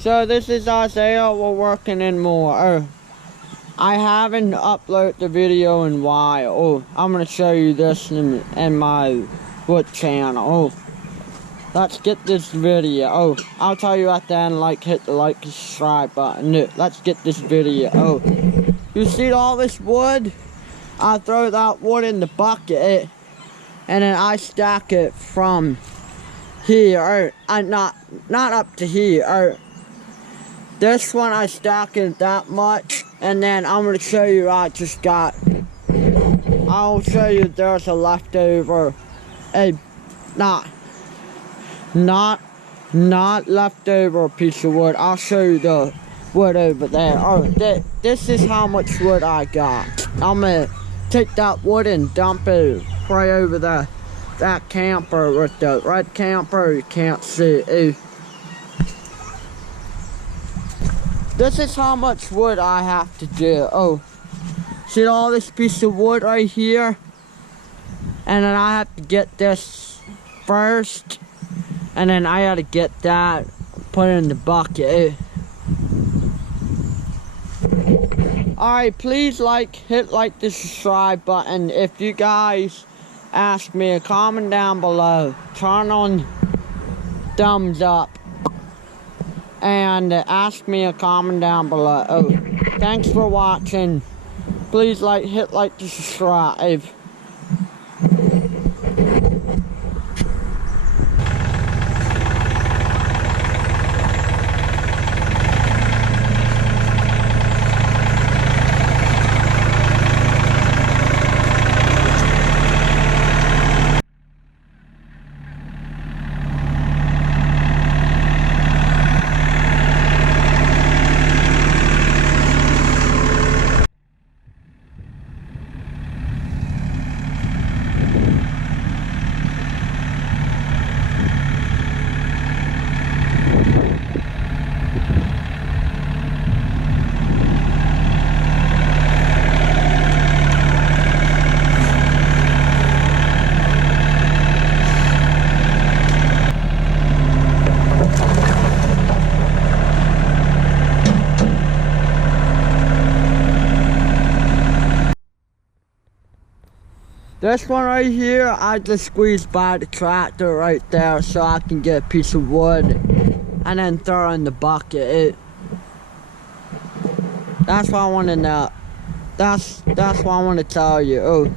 So this is Isaiah. We're working in more. I haven't uploaded the video in a while. I'm gonna show you this in my wood channel. Let's get this video. I'll tell you at the end, hit the like and subscribe button. Let's get this video. You see all this wood? I throw that wood in the bucket, and then I stack it from here. Not up to here. This one I stack it that much, and then I'm gonna show you. I'll show you there's a leftover, not leftover piece of wood. I'll show you the wood over there. This is how much wood I got. I'm gonna take that wood and dump it right over there. That camper with the red camper, you can't see. This is how much wood I have to do. See all this piece of wood right here? And then I have to get this first. And then I gotta get that, put it in the bucket. Alright, please hit the subscribe button. If you guys ask me, a comment down below. Turn on thumbs up. And ask me a comment down below. Thanks for watching. Please hit the subscribe. This one right here, I just squeezed by the tractor right there so I can get a piece of wood and then throw it in the bucket. That's what I want to know. That's what I want to tell you.